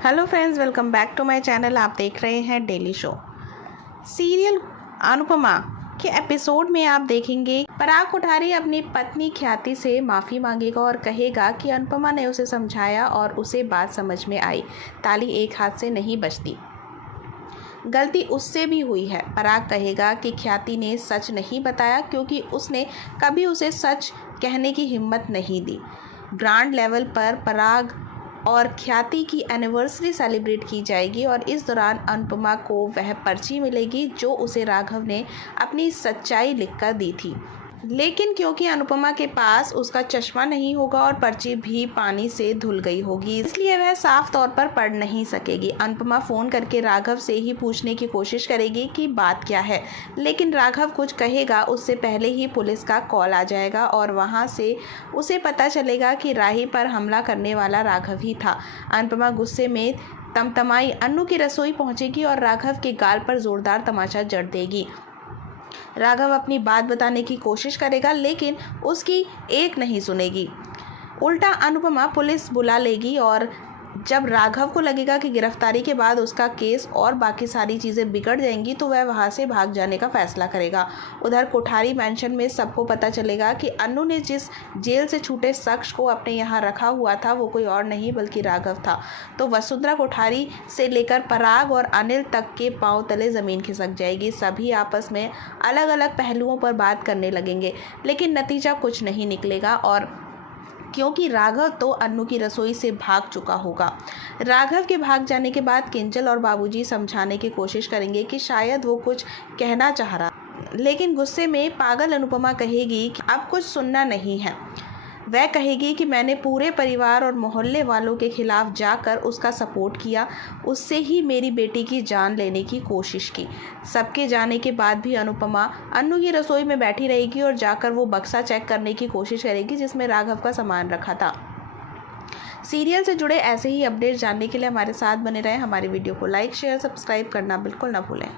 Hello friends, welcome back to my channel. आप देख रहे हैं डेली शो। सीरियल अनुपमा के एपिसोड में आप देखेंगे पराग कोठारी अपनी पत्नी ख्याति से माफ़ी मांगेगा और कहेगा कि अनुपमा ने उसे समझाया और उसे बात समझ में आई। ताली एक हाथ से नहीं बजती, गलती उससे भी हुई है। पराग कहेगा कि ख्याति ने सच नहीं बताया क्योंकि उसने कभी उसे सच कहने की हिम्मत नहीं दी। ग्रांड लेवल पर पराग और ख्याति की एनिवर्सरी सेलिब्रेट की जाएगी और इस दौरान अनुपमा को वह पर्ची मिलेगी जो उसे राघव ने अपनी सच्चाई लिखकर दी थी। लेकिन क्योंकि अनुपमा के पास उसका चश्मा नहीं होगा और पर्ची भी पानी से धुल गई होगी, इसलिए वह साफ तौर पर पढ़ नहीं सकेगी। अनुपमा फ़ोन करके राघव से ही पूछने की कोशिश करेगी कि बात क्या है, लेकिन राघव कुछ कहेगा उससे पहले ही पुलिस का कॉल आ जाएगा और वहां से उसे पता चलेगा कि राही पर हमला करने वाला राघव ही था। अनुपमा गुस्से में तमतमाई अन्नू की रसोई पहुंचेगी और राघव के गाल पर जोरदार तमाचा जड़ देगी। राघव अपनी बात बताने की कोशिश करेगा लेकिन उसकी एक नहीं सुनेगी। उल्टा अनुपमा पुलिस बुला लेगी और जब राघव को लगेगा कि गिरफ्तारी के बाद उसका केस और बाकी सारी चीज़ें बिगड़ जाएंगी तो वह वहां से भाग जाने का फैसला करेगा। उधर कोठारी मैंशन में सबको पता चलेगा कि अन्नू ने जिस जेल से छूटे शख्स को अपने यहाँ रखा हुआ था वो कोई और नहीं बल्कि राघव था। तो वसुंधरा कोठारी से लेकर पराग और अनिल तक के पांव तले ज़मीन खिसक जाएगी। सभी आपस में अलग अलग पहलुओं पर बात करने लगेंगे लेकिन नतीजा कुछ नहीं निकलेगा, और क्योंकि राघव तो अन्नू की रसोई से भाग चुका होगा। राघव के भाग जाने के बाद किंजल और बाबूजी समझाने की कोशिश करेंगे कि शायद वो कुछ कहना चाह रहा, लेकिन गुस्से में पागल अनुपमा कहेगी कि अब कुछ सुनना नहीं है। वह कहेगी कि मैंने पूरे परिवार और मोहल्ले वालों के खिलाफ जाकर उसका सपोर्ट किया, उससे ही मेरी बेटी की जान लेने की कोशिश की। सबके जाने के बाद भी अनुपमा अन्नू की रसोई में बैठी रहेगी और जाकर वो बक्सा चेक करने की कोशिश करेगी जिसमें राघव का सामान रखा था। सीरियल से जुड़े ऐसे ही अपडेट जानने के लिए हमारे साथ बने रहें। हमारी वीडियो को लाइक, शेयर, सब्सक्राइब करना बिल्कुल ना भूलें।